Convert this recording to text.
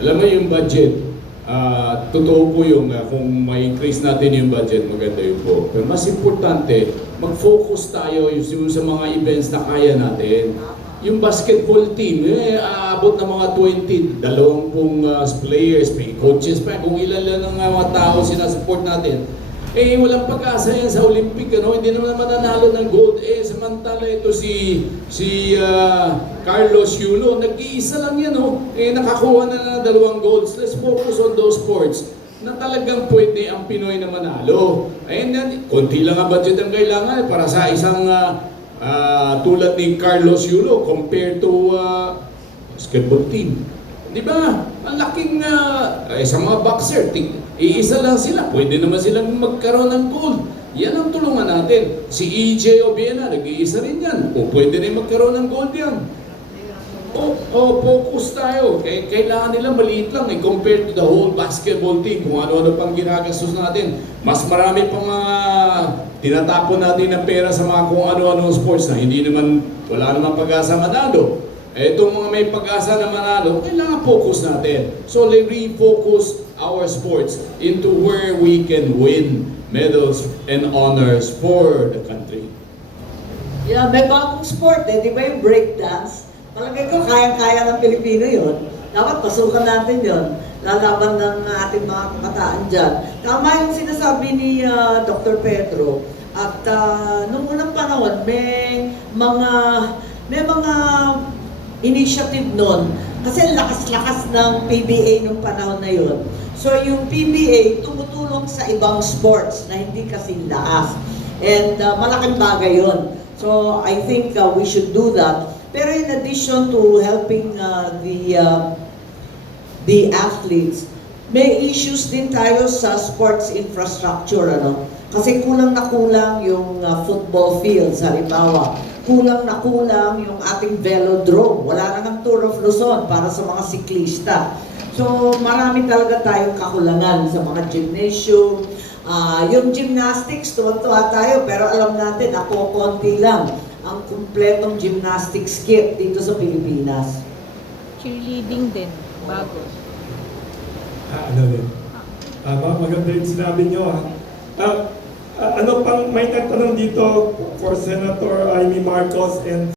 Alam mo yung budget, totoo po yung kung ma-increase natin yung budget, maganda yun po. Pero mas importante, mag-focus tayo yung sa mga events na kaya natin. Yung basketball team, aabot ng mga 20, 20 players, may coaches pa, kung ilan lang ng mga tao sinasupport natin. Walang pag-asa yan sa Olympic, hindi naman mananalo ng gold. Samantala ito si Carlos Yulo, nag-iisa lang yan, nakakuha na ng 2 golds. Let's focus on those sports na talagang pwede ang Pinoy na manalo. Konti lang ang budget ang kailangan para sa isang tulad ni Carlos Yulo compared to basketball team. Di ba? Ang laking sa mga boxer, iisa lang sila. Pwede naman silang magkaroon ng gold. Yan ang tulungan natin. Si EJ Obiena, nag-iisa rin yan. Pwede rin magkaroon ng gold yan. Focus tayo. Kailangan nila maliit lang compared to the whole basketball team. Kung ano-ano pang ginagastos natin. Mas marami pang mga tinatapon natin ng pera sa mga kung ano-ano sports na wala naman pag-asa manalo. Itong mga may pag-asa na manalo, kailangan focus natin. So, refocus our sports into where we can win medals and honors for the country. Yeah, may bagong sport di ba yung breakdance? Palagay ko, kayang-kaya ng Pilipino yun. Dapat pasukan natin yun. Lalaban ng ating mga kabataan dyan. Tama yung sinasabi ni Dr. Pedro. At noong unang panahon, may mga initiative nun. Kasi lakas-lakas ng PBA nung panahon na yun. So yung PBA tumutulong sa ibang sports na hindi kasing lakas. And malaking bagay yun. So I think we should do that. Pero in addition to helping the athletes, may issues din tayo sa sports infrastructure. Kasi kulang na kulang yung football fields, halimbawa. Kulang na kulang yung ating velodrome. Wala na ng Tour of Luzon para sa mga siklista. So marami talaga tayong kakulangan sa mga gymnasium. Yung gymnastics, tuwa-tuwa tayo, pero alam natin, konti lang ang kumpletong gymnastics kit dito sa Pilipinas. Cheerleading din, bago. Maganda yung sinabi nyo. Ano pang may nagtanong dito for Senator Amy Marcos and